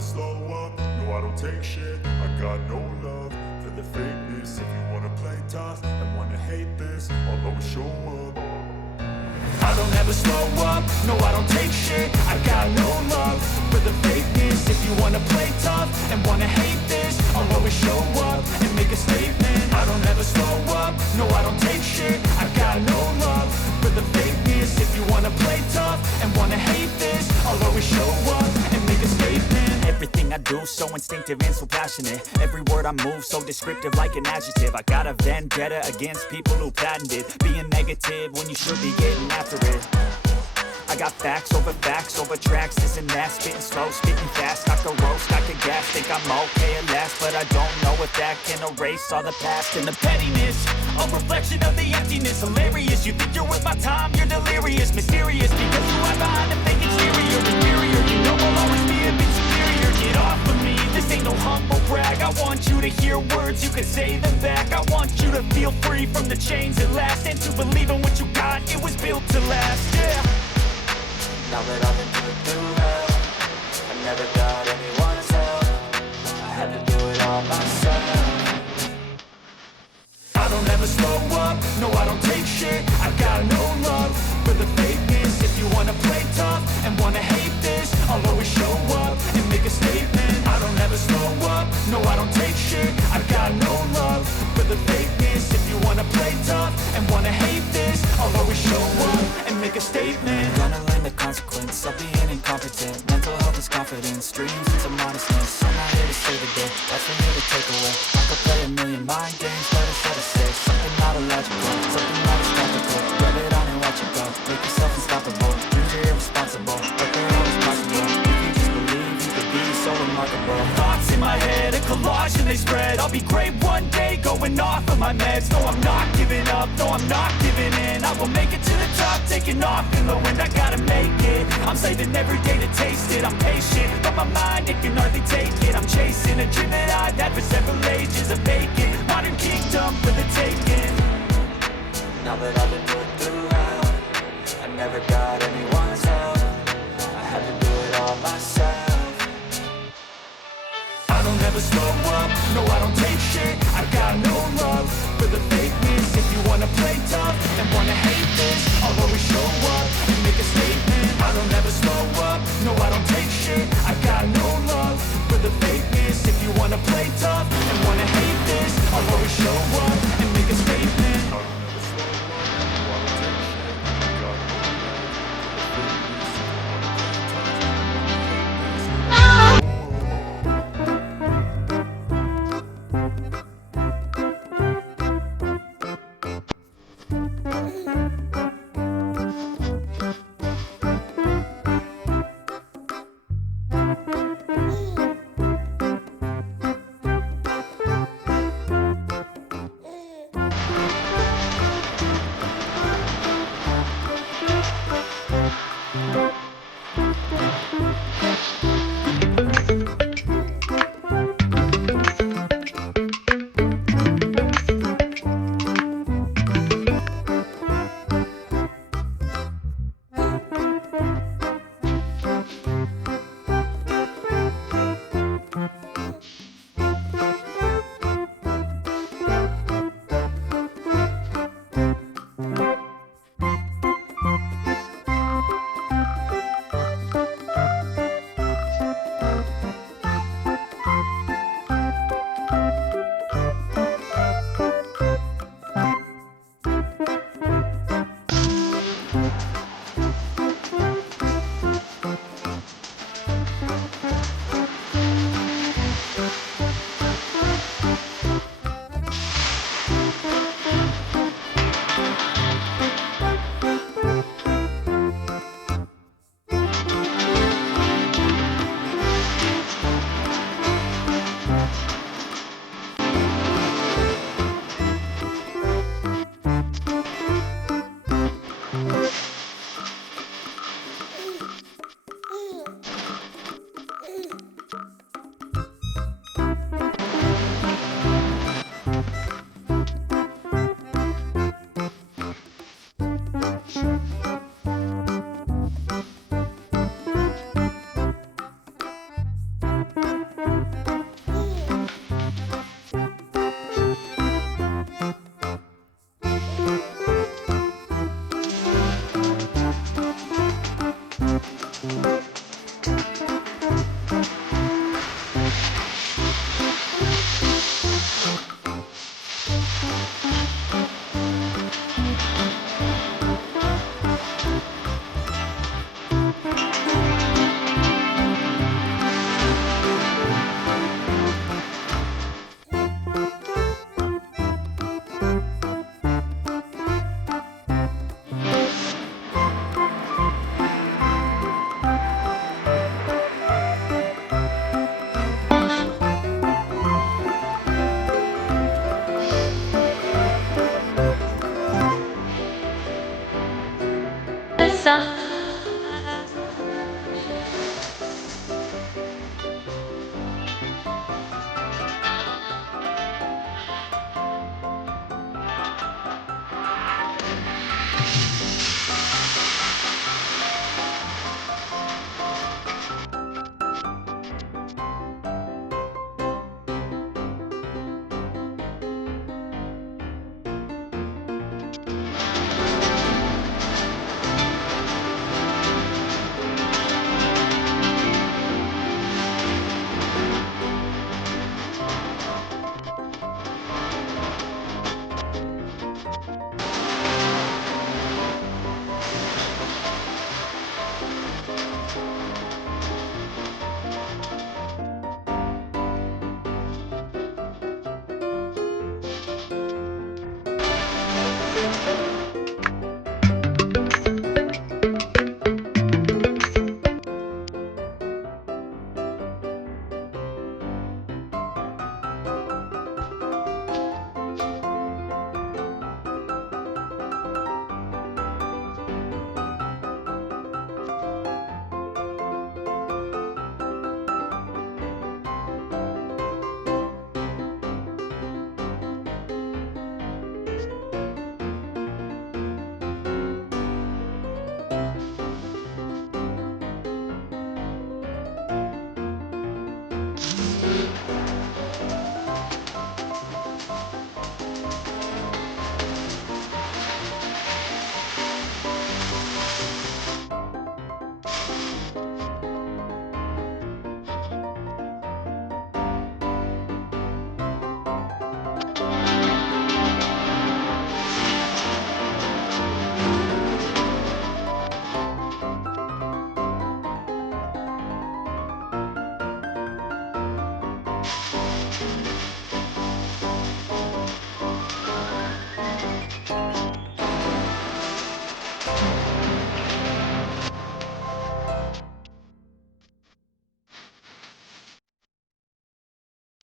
never slow up, no I don't take shit. I got no love for the fakeness. If you wanna play tough and wanna hate this, I'll always show up. I don't ever slow up, no I don't take shit. I got no love for the fakeness. If you wanna play tough and wanna hate this, I'll always show up and make a statement. I don't ever slow up, no I don't take shit. I got no love for the fakeness. If you wanna play tough and wanna hate this, I'll always show up and make a statement. Everything I do so instinctive and so passionate. Every word I move so descriptive like an adjective. I got a vendetta against people who patented being negative when you should be getting after it. I got facts over tracks, this and that. Spitting slow, spitting fast, I could roast, I could gas. Think I'm okay at last, but I don't know if that can erase all the past. And the pettiness, a reflection of the emptiness. Hilarious, you think you're worth my time, you're delirious. Mysterious, because you hide behind a fake exterior. Inferior, you know I'll always be a bit superior. Get off of me, this ain't no humble brag. I want you to hear words, you can say them back. I want you to feel free from the chains at last, and to believe in what you got, it was built to last, yeah. Now that I've been put through hell, I never got anyone's help. I had to do it all myself. I don't ever slow up, no I don't take shit. I got no love for the fakeness. If you wanna play tough and wanna hate this, I'll always show up and make a statement. I don't ever slow up, no I don't take shit. I got no love for the fakeness. If you wanna play tough and wanna hate this, I'll always show up and make a statement. Gonna learn the consequence of being incompetent. Mental health is confidence, dreams into modestness. I'm not here to save the day, that's for you to take away. I could play a million mind games, but instead of say something not illogical, something not as practical. Rub it on and watch it go, make yourself unstoppable. Dreams are irresponsible, but they're always possible. If you just believe, you could be so remarkable. Thoughts in my head, a collage and they spread. I'll be great one day, going off of my meds. No, I'm not giving up, no, I'm not giving in. I will make it to the top, taking off in the wind. I gotta make it, I'm saving every day to taste it. I'm patient, but my mind, it can hardly take it. I'm chasing a dream that I've had for several ages. A vacant, modern kingdom for the taking. Now that I've been put through hell, I never got anyone's help. I had to do it all myself. I don't ever slow up, no I don't take shit. I got no love for the fakeness. If you wanna play tough and wanna hate this, I'll always show up and make a statement. I don't ever slow up, no I don't take shit.